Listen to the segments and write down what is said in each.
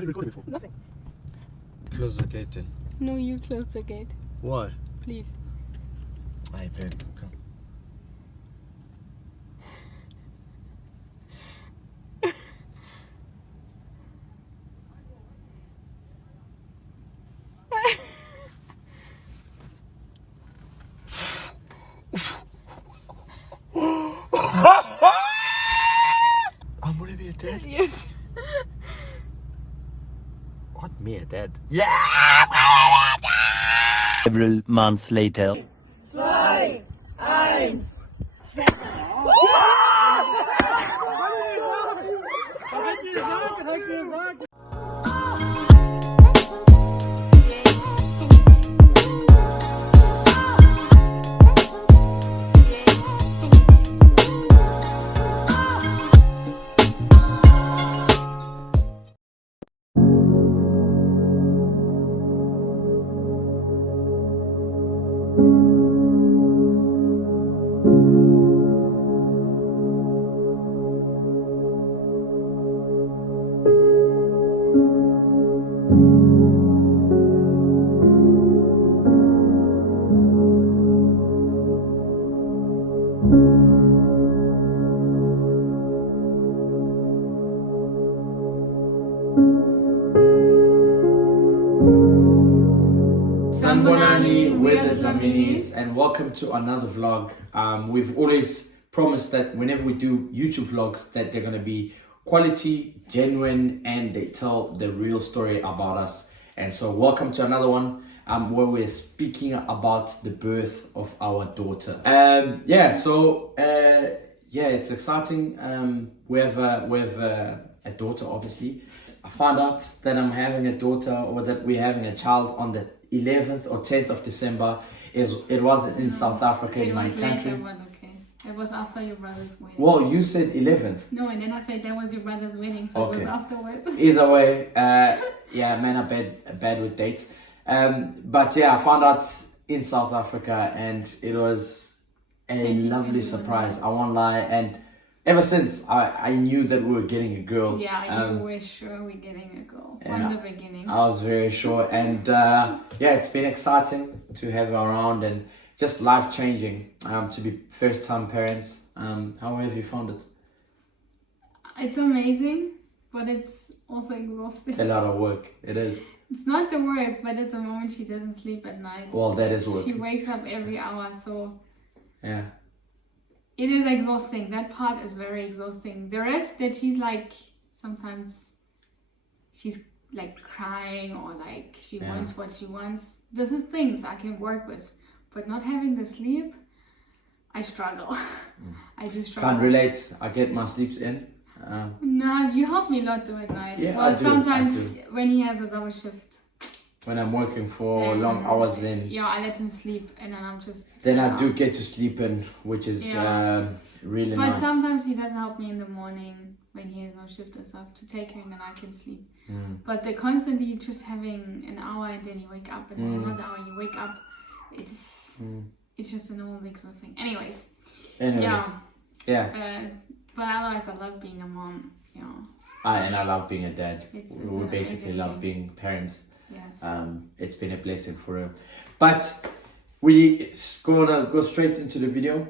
What are you recording me for? Nothing. Close the gate then. No, you close the gate, Why? please. I babe, come. I'm gonna be a dad? Yes. What, me a dad? Yeah! Several months later. 2, 1. Sanbonani, we're the Dlaminis, and welcome to another vlog. We've always promised that whenever we do YouTube vlogs that they're going to be quality, genuine, and they tell the real story about us. And so welcome to another one where we're speaking about the birth of our daughter. It's exciting. We have a daughter, obviously. I found out that I'm having a daughter, or that we're having a child, on the 11th or 10th of December. It wasn't in South Africa, in my country. But okay. It was after your brother's wedding. Well, you said 11th. No, and then I said that was your brother's wedding, so Okay. it was afterwards. Either way, man, I'm bad with dates. But yeah, I found out in South Africa, and it was a lovely surprise. I won't lie, and ever since I knew that we were getting a girl. Yeah, you were sure we're getting a girl from the beginning. I was very sure, and it's been exciting to have her around, and just life changing to be first time parents. How have you found it? It's amazing, but it's also exhausting. It's a lot of work. It is. It's not the work, but at the moment she doesn't sleep at night. Well, that is work. She wakes up every hour, so yeah. it is exhausting. That part is very exhausting. The rest, that she's like, sometimes she's like crying, or like she wants what she wants. This is things I can work with, but not having the sleep, I struggle. I just struggle. Can't relate. I get my sleeps in. No, you help me a lot though at night. Yeah, well, I do, sometimes I do. when he has a double shift, when I'm working for then, long hours, then I let him sleep, and then I'm just I do get to sleep in, which is really but nice. sometimes he does help me in the morning when he has no shift or stuff, to take her, and then I can sleep. But the constantly just having an hour, and then you wake up, and then another hour you wake up, it's just an old exhausting. Anyways. But otherwise, I love being a mom. And I love being a dad. We an basically amazing love thing. being parents. Yes. It's been a blessing for her. But we gonna go straight into the video.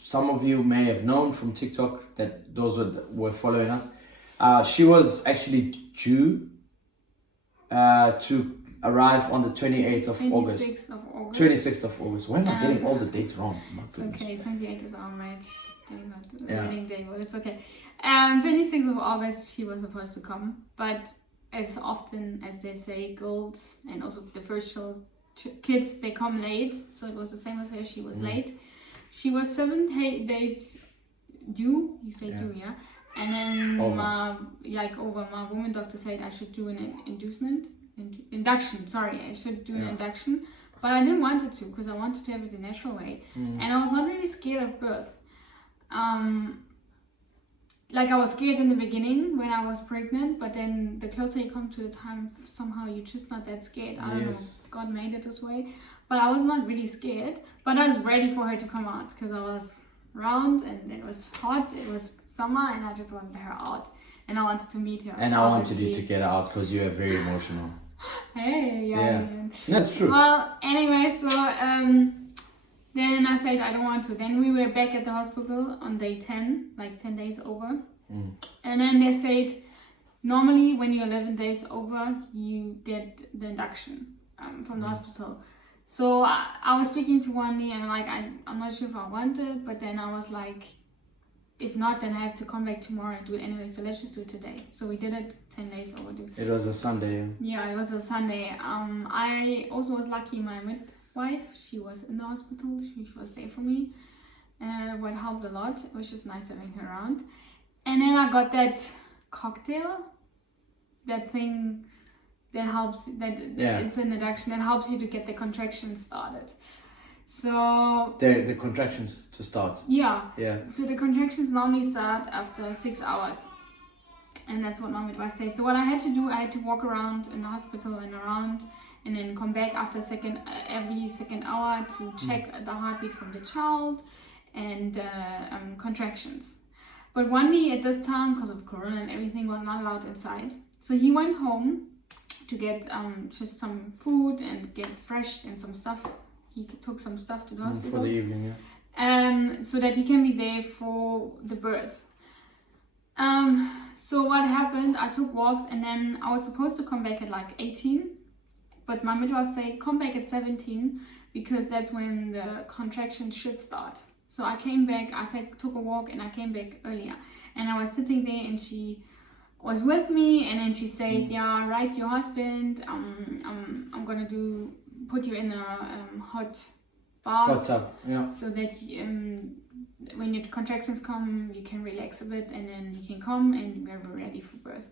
Some of you may have known from TikTok, that those that were following us. She was actually due to arrive on the 28th of August. 26th of August. 26th of August. Why am I getting all the dates wrong? My goodness. Okay, 28th is our match day, not the wedding day, but it's okay. 26th of August, she was supposed to come, but as often as they say, girls and also the first child, kids, they come late. So it was the same as her. She was late. She was 7 days due. You say due, yeah. And then my woman doctor said I should do an induction. Sorry, I should do an induction, but I didn't want it to, because I wanted to have it the natural way, and I was not really scared of birth. Like I was scared in the beginning when I was pregnant, but then the closer you come to the time, somehow you're just not that scared. I don't know. God made it this way, but I was not really scared. But I was ready for her to come out, because I was round and it was hot. It was summer, and I just wanted her out. and I wanted to meet her. And I wanted you to obviously. get out because you are very emotional. Hey, yeah. That's true. Well, anyway, so then I said I don't want to. Then we were back at the hospital on day 10, like 10 days over. And then they said, normally when you're 11 days over, you get the induction from the hospital. So I was speaking to Wendy and like, I'm not sure if I want it, but then I was like, if not, then I have to come back tomorrow and do it anyway. So let's just do it today. So we did it 10 days overdue. It was a Sunday. Yeah, it was a Sunday. I also was lucky. My midwife, she was in the hospital. She was there for me. What helped a lot. It was just nice having her around. And then I got that cocktail, that thing that helps. It's an induction that helps you to get the contractions started. So The contractions to start. yeah. Yeah. So the contractions normally start after 6 hours. And that's what my midwife said. So what I had to do, I had to walk around in the hospital and around and then come back after every second hour to check the heartbeat from the child and contractions. But one day at this time, because of Corona and everything, was not allowed inside. So he went home to get just some food and get fresh and some stuff. He took some stuff to the hospital. For the evening, yeah. So that he can be there for the birth. So what happened, I took walks and then I was supposed to come back at like 18, but my midwife said come back at 17 because that's when the contractions should start. So I came back, took a walk and I came back earlier. And I was sitting there and she was with me and then she said, yeah, right, your husband, I'm gonna put you in a hot bath. Hot tub, yeah. So that when your contractions come, you can relax a bit and then you can come and we're ready for birth.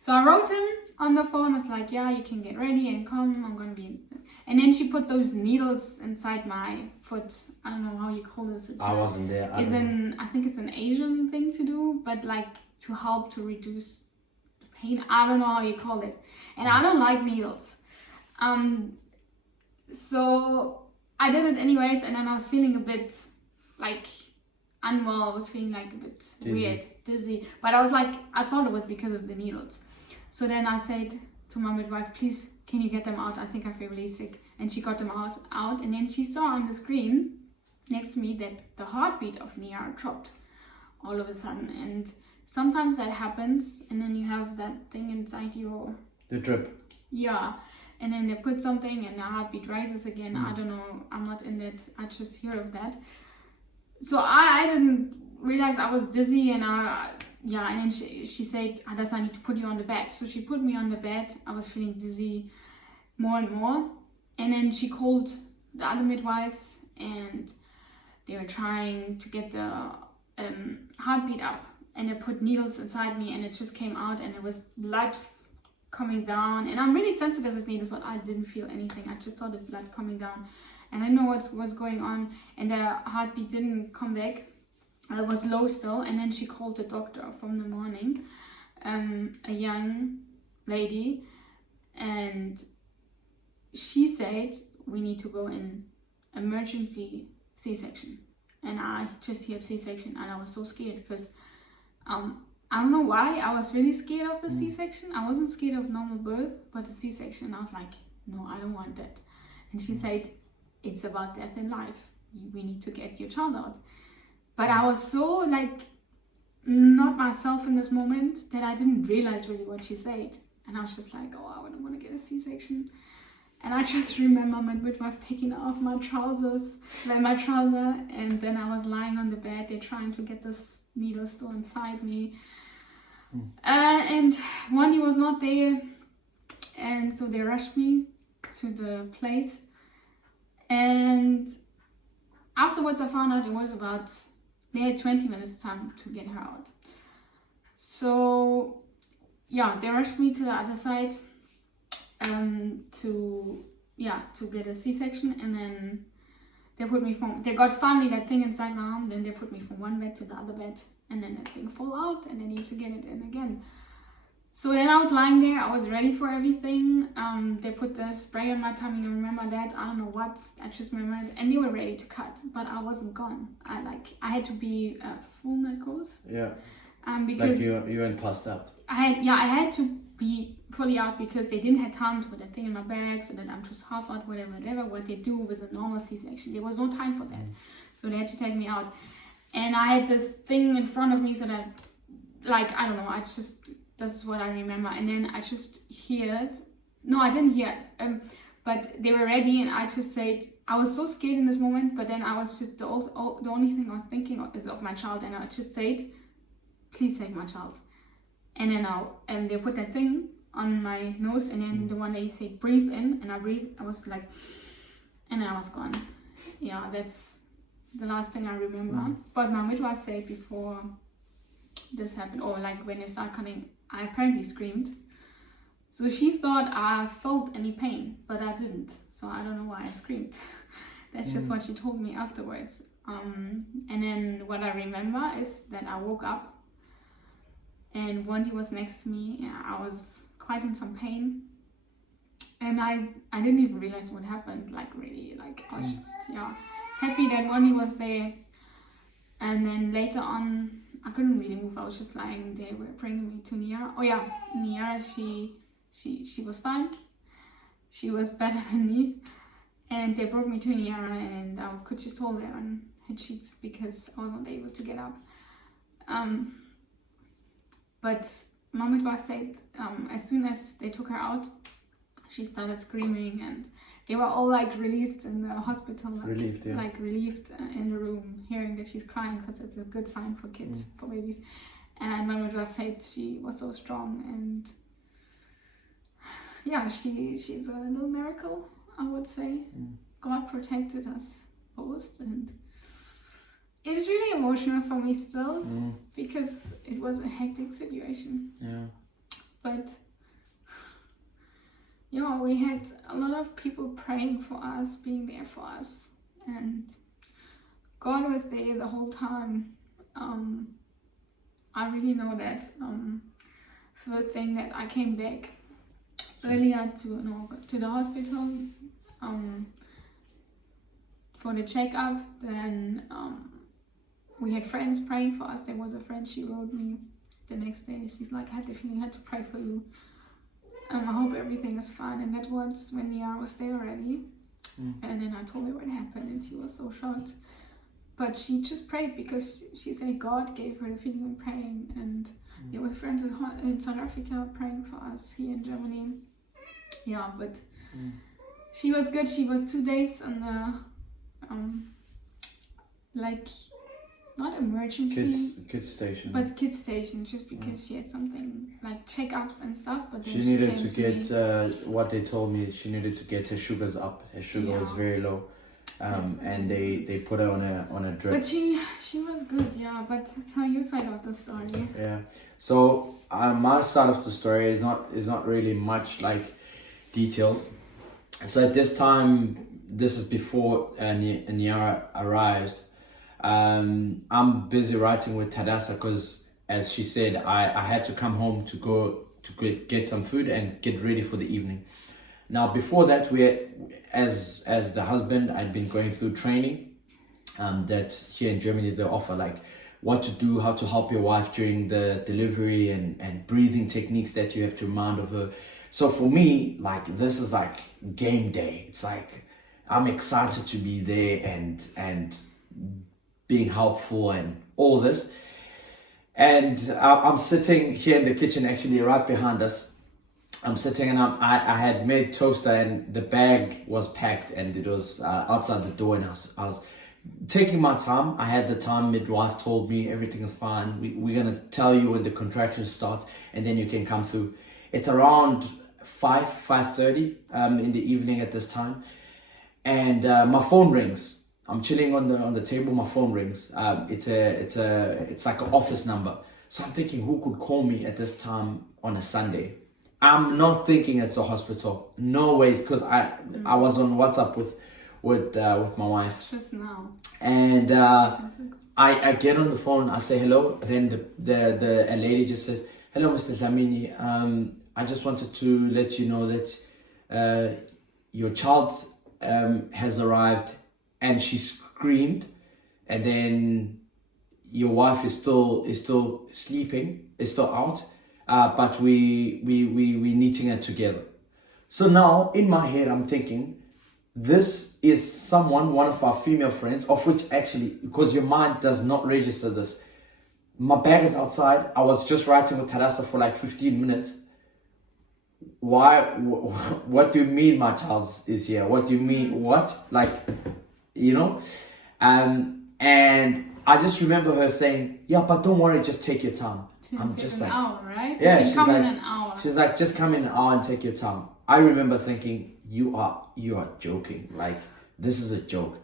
So I wrote him on the phone. I was like, yeah, you can get ready and come. I'm going to be... And then she put those needles inside my foot. I don't know how you call this. I wasn't there. I think it's an Asian thing to do, but like to help to reduce the pain. I don't know how you call it. And I don't like needles. So I did it anyways, and then I was feeling a bit like unwell. I was feeling like a bit weird, dizzy. But I was like, I thought it was because of the needles. So then I said to my midwife, please, can you get them out? I think I feel really sick. And she got them out. And then she saw on the screen next to me that the heartbeat of Nia dropped all of a sudden. And sometimes that happens. And then you have that thing inside your... The drip. Yeah. And then they put something and the heartbeat rises again. I don't know. I'm not in that. I just hear of that. So I didn't realize I was dizzy and and then she said, Adas, I need to put you on the bed. So she put me on the bed. I was feeling dizzy more and more. And then she called the other midwives and they were trying to get the heartbeat up. And they put needles inside me and it just came out and it was blood coming down. And I'm really sensitive with needles, but I didn't feel anything. I just saw the blood coming down. And I know what's going on. And the heartbeat didn't come back. It was low still. And then she called the doctor from the morning, a young lady. And she said, we need to go in emergency C-section. And I just heard C-section and I was so scared because I don't know why. I was really scared of the C-section. I wasn't scared of normal birth, but the C-section, I was like, no, I don't want that. And she said, it's about death and life. We need to get your child out. But I was so like not myself in this moment that I didn't realize really what she said. And I was just like, oh, I wouldn't want to get a C-section. And I just remember my midwife taking off my trouser, and then I was lying on the bed. They're trying to get this needle still inside me. And Wendy was not there. And so they rushed me to the place. And afterwards I found out it was they had 20 minutes time to get her out. So yeah, they rushed me to the other side to get a C-section, and then they got finally that thing inside my arm, then they put me from one bed to the other bed, and then that thing fall out, and they need to get it in again. So then I was lying there, I was ready for everything. They put the spray on my tummy, you remember that? I don't know what, I just remember it. And they were ready to cut, but I wasn't gone. I had to be full narcose. Yeah. Because like you weren't passed out. I had to be fully out because they didn't have time to put that thing in my bag, so that I'm just half out, whatever, what they do with a normal C-section. There was no time for that, so they had to take me out. And I had this thing in front of me, so that, like, I don't know, this is what I remember. And then I just heard, no, I didn't hear it, but they were ready, and I just said, I was so scared in this moment, but then I was just, the only thing I was thinking is of my child, and I just said, please save my child. And then they put that thing on my nose, and then the one they said, breathe in, and I breathed, I was like, and then I was gone. Yeah, that's the last thing I remember. But my midwife said before this happened, or like when it started coming, I apparently screamed. So she thought I felt any pain, but I didn't. So I don't know why I screamed. That's just what she told me afterwards. And then what I remember is that I woke up, and Wendy was next to me. Yeah, I was quite in some pain, and I didn't even realize what happened. Like, really, like, I was just happy that Wendy was there. And then later on, I couldn't really move. I was just lying. They were bringing me to Nia. Oh yeah, Nia, she was fine. She was better than me. And they brought me to Nia, and I could just hold her on her cheeks because I wasn't able to get up. But my midwife said, as soon as they took her out, she started screaming, and they were all like released in the hospital, like relieved, in the room, hearing that she's crying, because it's a good sign for kids, for babies. And my midwife said she was so strong, and yeah, she's a little miracle, I would say. God protected us both, and it's really emotional for me still, because it was a hectic situation. Yeah. But we had a lot of people praying for us, being there for us, and God was there the whole time. I really know that. First thing that I came back earlier to the hospital for the checkup. Then we had friends praying for us. There was a friend, she wrote me the next day. She's like, I had the feeling I had to pray for you. I hope everything is fine. And that was when Nia was there already. And then I told her what happened, and she was so shocked. But she just prayed because she said God gave her the feeling when praying. And there were friends in South Africa praying for us here in Germany. Yeah, but she was good. She was 2 days on the not emergency kids station, but kids station, just because she had something like checkups and stuff. But then she needed to get what they told me. She needed to get her sugars up. Her sugar was very low, and they put her on a drip. But she was good, yeah. But tell your side of the story. Yeah. So my side of the story is not really much like details. So at this time, this is before Niara arrived. I'm busy writing with Tadassa because, as she said, I had to come home to go to get some food and get ready for the evening. Now, before that, as the husband, I'd been going through training that here in Germany they offer, like what to do, how to help your wife during the delivery, and breathing techniques that you have to remind of her. So for me, like, this is like game day. It's like I'm excited to be there and being helpful and all this. And I'm sitting here in the kitchen, actually right behind us. I'm sitting, and I had made toaster, and the bag was packed, and it was outside the door, and I was taking my time. I had the time. Midwife told me everything is fine. We're gonna tell you when the contractions start, and then you can come through. It's around 5:30 in the evening at this time, and my phone rings. I'm chilling on the table. My phone rings. It's like an office number. So I'm thinking, who could call me at this time on a Sunday? I'm not thinking it's a hospital. No ways, because I was on WhatsApp with my wife just now. And I get on the phone. I say hello. Then a lady just says, "Hello, Mr. Dlamini. I just wanted to let you know that your child has arrived." And she screamed, and then your wife is still sleeping, is still out. but we knitting it together. So now in my head, I'm thinking, this is one of our female friends, of which actually, because your mind does not register this. My bag is outside. I was just writing with Teresa for like 15 minutes. Why? What do you mean my child is here? What do you mean? What? Like, you know? And I just remember her saying, yeah, but don't worry, just take your time. I'm just like, an hour, right? yeah, you she's come like, in an hour. She's like, just come in an hour and take your time. I remember thinking, you are joking. Like, this is a joke.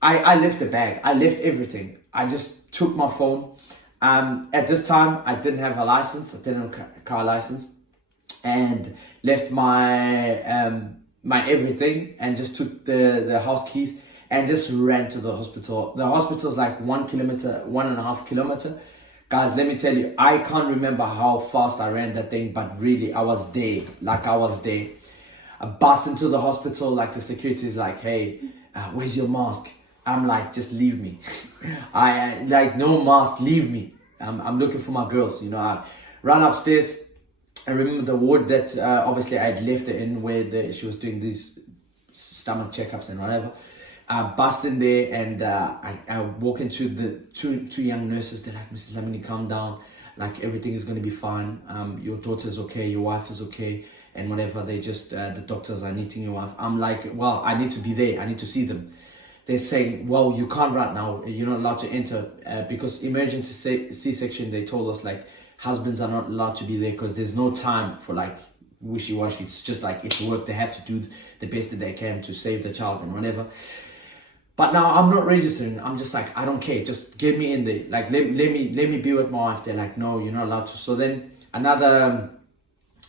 I left the bag. I left everything. I just took my phone. At this time, I didn't have a license. I didn't have a car license, and left my my everything, and just took the house keys and just ran to the hospital. The hospital is like 1.5 kilometer. Guys, let me tell you, I can't remember how fast I ran that thing, but really, I was there. Like, I was there. I bust into the hospital, like the security is like, hey, where's your mask? I'm like, just leave me. I like, no mask, leave me. I'm looking for my girls, you know. I ran upstairs. I remember the ward that obviously I'd left her in, where she was doing these stomach checkups and whatever. I bust in there, and I walk into the two young nurses. They're like, Mrs. Lamini, calm down. Like, everything is going to be fine. Your daughter's okay. Your wife is okay. And whatever, they just, the doctors are knitting your wife. I'm like, well, I need to be there. I need to see them. They're saying, well, you can't right now. You're not allowed to enter because emergency C-section, they told us, like, husbands are not allowed to be there because there's no time for, like, wishy-washy. It's just like, it's work. They have to do the best that they can to save the child and whatever. But now I'm not registering. I'm just like, I don't care. Just get me in there. Like, let me be with my wife. They're like, no, you're not allowed to. So then another,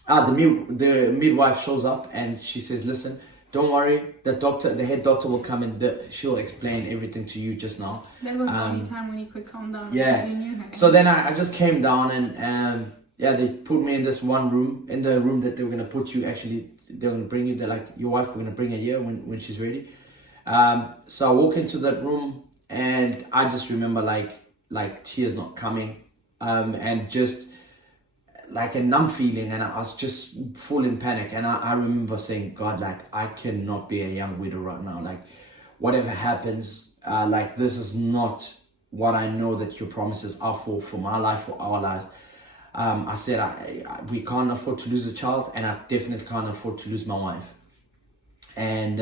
the midwife shows up, and she says, listen, don't worry. The head doctor will come, and she'll explain everything to you just now. That was the only time when you could calm down. Yeah. Because you knew her. So then I just came down, and they put me in this one room, in the room that they were going to put you. Actually, they're going to bring you. They're like, your wife, we're going to bring her here when she's ready. So I walk into that room, and I just remember like tears not coming, and just like a numb feeling, and I was just full in panic. And I remember saying, God, like, I cannot be a young widow right now. Like, whatever happens, like, this is not what I know that your promises are for my life, for our lives. I said, we can't afford to lose a child, and I definitely can't afford to lose my wife. And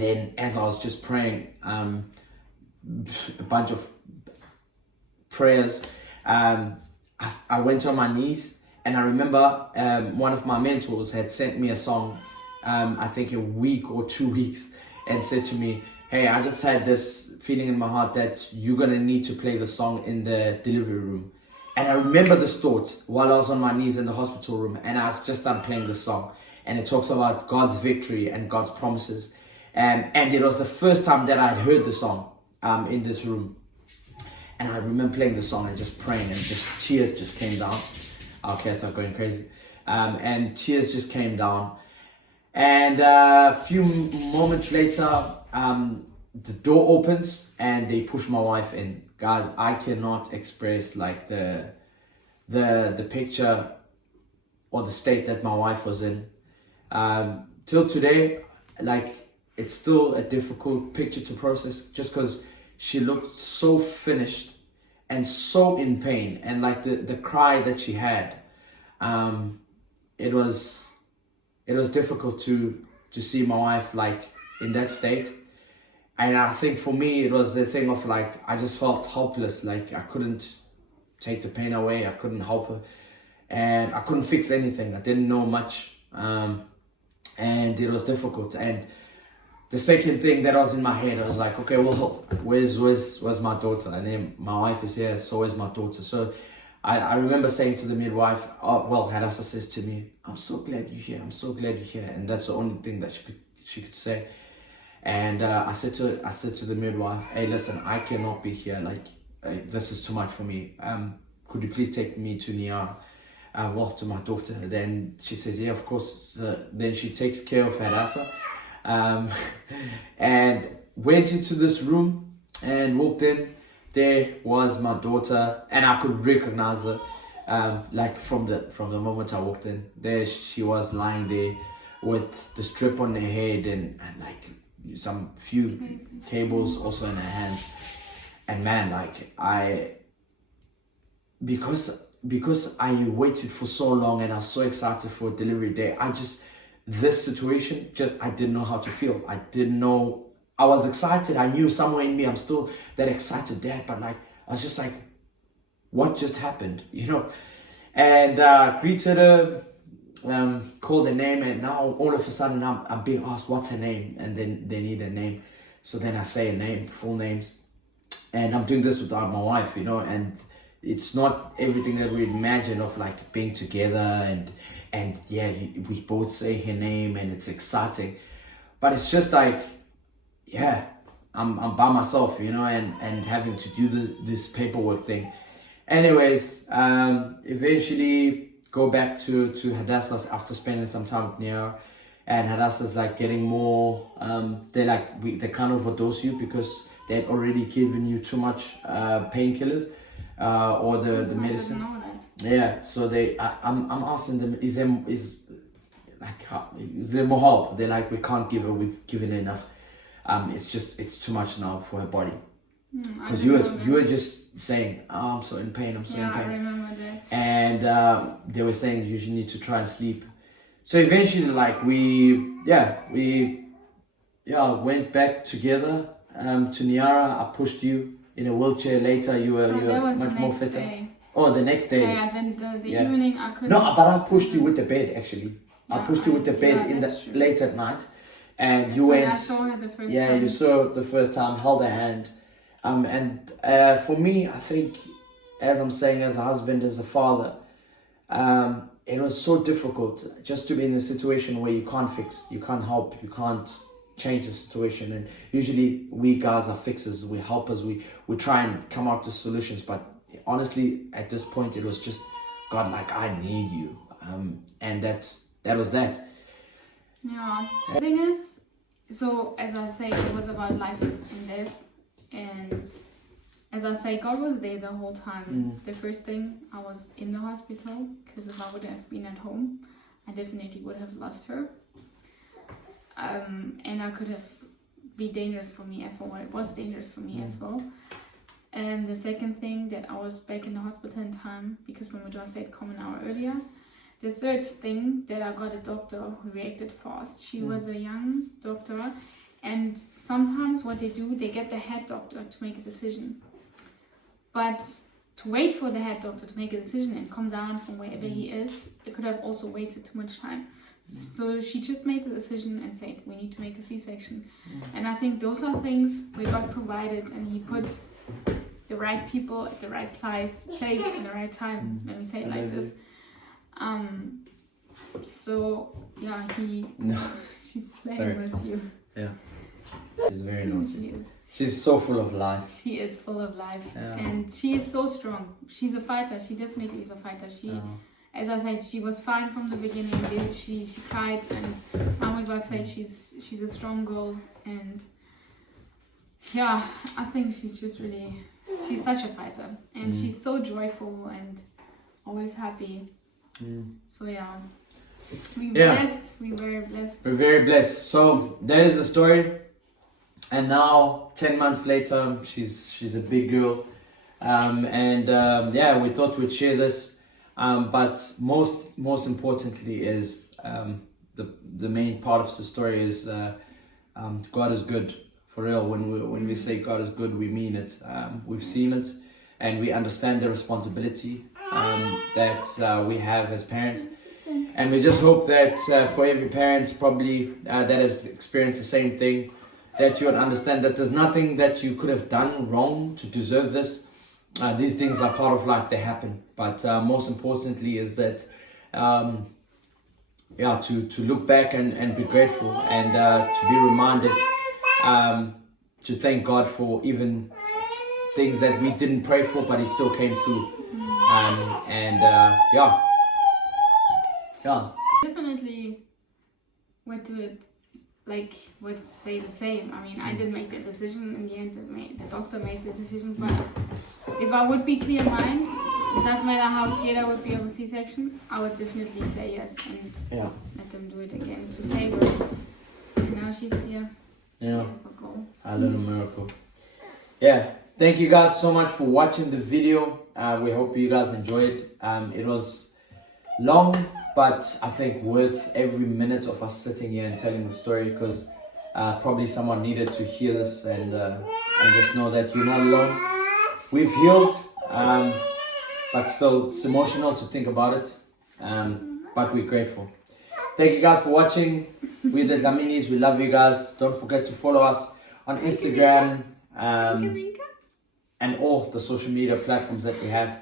then as I was just praying, a bunch of prayers, I went on my knees, and I remember one of my mentors had sent me a song, I think a week or 2 weeks, and said to me, hey, I just had this feeling in my heart that you're going to need to play the song in the delivery room. And I remember this thought while I was on my knees in the hospital room, and I was just done playing the song. And it talks about God's victory and God's promises. And it was the first time that I'd heard the song in this room. And I remember playing the song and just praying, and just tears just came down. Okay, I started going crazy. And tears just came down. And a few moments later, the door opens and they push my wife in. Guys, I cannot express like the picture or the state that my wife was in. Till today, like, it's still a difficult picture to process, just because she looked so finished and so in pain, and like the cry that she had, it was difficult to see my wife like in that state. And I think for me it was a thing of like, I just felt helpless. Like, I couldn't take the pain away, I couldn't help her, and I couldn't fix anything. I didn't know much, and it was difficult. And the second thing that was in my head, I was like, okay, well, where's my daughter? And then my wife is here, so is my daughter. So I remember saying to the midwife, oh, well, Hadassah says to me, I'm so glad you're here. I'm so glad you're here. And that's the only thing that she could say. And I said to the midwife, hey, listen, I cannot be here. Like, this is too much for me. Could you please take me to Nia? Well, to my daughter. Then she says, yeah, of course. Then she takes care of Hadassah. And went into this room and walked in. There was my daughter, and I could recognize her. Like from the moment I walked in, there she was lying there with the strip on her head and like some few cables also in her hands. And man, like because I waited for so long and I was so excited for delivery day, this situation, I didn't know how to feel. I didn't know, I was excited. I knew somewhere in me, I'm still that excited dad, but like, I was just like, what just happened, you know? And greeted her, called her name, and now all of a sudden I'm being asked what's her name, and then they need a name. So then I say a name, full names, and I'm doing this without my wife, you know, and it's not everything that we imagine of like being together and yeah, we both say her name and it's exciting, but it's just like, yeah, I'm by myself, you know, and having to do this paperwork thing. Anyways, eventually go back to Hadassah's after spending some time with Nia, and Hadassah's like getting more, they kind of overdose you because they'd already given you too much painkillers or the medicine. I didn't know that. Yeah, so I'm asking them, is there more help? They're like, we can't give her, we've given her enough. It's too much now for her body. Because you were just saying, oh, I'm so in pain, I'm so in pain. Yeah, I remember that. And they were saying you need to try and sleep. So eventually, like we went back together to Niara. I pushed you in a wheelchair. Later, you were much more fitter. Day. Oh, the next day. Yeah, then the evening I couldn't. No, but I pushed you with the bed actually. Yeah, I pushed you with the bed late at night, and that's you when went. I saw her the first time. Yeah, you saw the first time, held her hand, and for me, I think, as I'm saying, as a husband, as a father, it was so difficult just to be in a situation where you can't fix, you can't help, you can't change the situation. And usually we guys are fixers, we helpers, we try and come up with solutions. But honestly, at this point, it was just, God, like, I need you. And that was that. Yeah. The thing is, so as I say, it was about life and death. And as I say, God was there the whole time. The first thing, I was in the hospital, because if I would have been at home, I definitely would have lost her. And I could have been dangerous for me as well. It was dangerous for me as well. And the second thing, that I was back in the hospital in time, because Mamadou said come an hour earlier. The third thing, that I got a doctor who reacted fast. She was a young doctor, and sometimes what they do, they get the head doctor to make a decision. But to wait for the head doctor to make a decision and come down from wherever he is, it could have also wasted too much time. So she just made the decision and said, we need to make a C-section. And I think those are things where God provided, and he put the right people at the right place in the right time. Let me say it like this. So yeah, she's playing with you. Yeah, she's very naughty. She is. She's so full of life. She is full of life, Yeah. and she is so strong. She's a fighter. She definitely is a fighter. As I said, she was fine from the beginning. She cried, and my wife said she's a strong girl, and yeah, I think she's just really, she's such a fighter, and she's so joyful and always happy. So yeah, we were very blessed. We're very blessed. So that is the story. And now 10 months later, she's a big girl. We thought we'd share this. But most importantly is the main part of the story is God is good, for real. When we say God is good, we mean it. We've seen it, and we understand the responsibility that we have as parents. And we just hope that for every parent probably that has experienced the same thing, that you would understand that there's nothing that you could have done wrong to deserve this. These things are part of life, they happen. But most importantly is that, to look back and be grateful, and to be reminded to thank God for even things that we didn't pray for, but He still came through. Definitely went to it, like, would say the same. I mean, I didn't make the decision in the end. The doctor made the decision, but if I would be clear-minded, it doesn't matter how scared I would be of a C-section, I would definitely say yes and Yeah. let them do it again to save her. And now she's here. Yeah. Beautiful. A little miracle. Yeah. Thank you guys so much for watching the video. We hope you guys enjoyed. It was long, but I think worth every minute of us sitting here and telling the story, because probably someone needed to hear this and just know that you're not alone. We've healed, but still it's emotional to think about it. But we're grateful. Thank you guys for watching. We're the Dlaminis. We love you guys. Don't forget to follow us on Instagram and all the social media platforms that we have.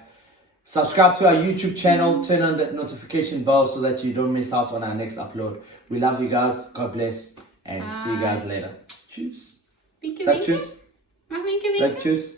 Subscribe to our YouTube channel. Turn on that notification bell so that you don't miss out on our next upload. We love you guys. God bless. And see you guys later. Tschüss. Winke, Sag winke. tschüss. Mach winke, winke. Sag tschüss.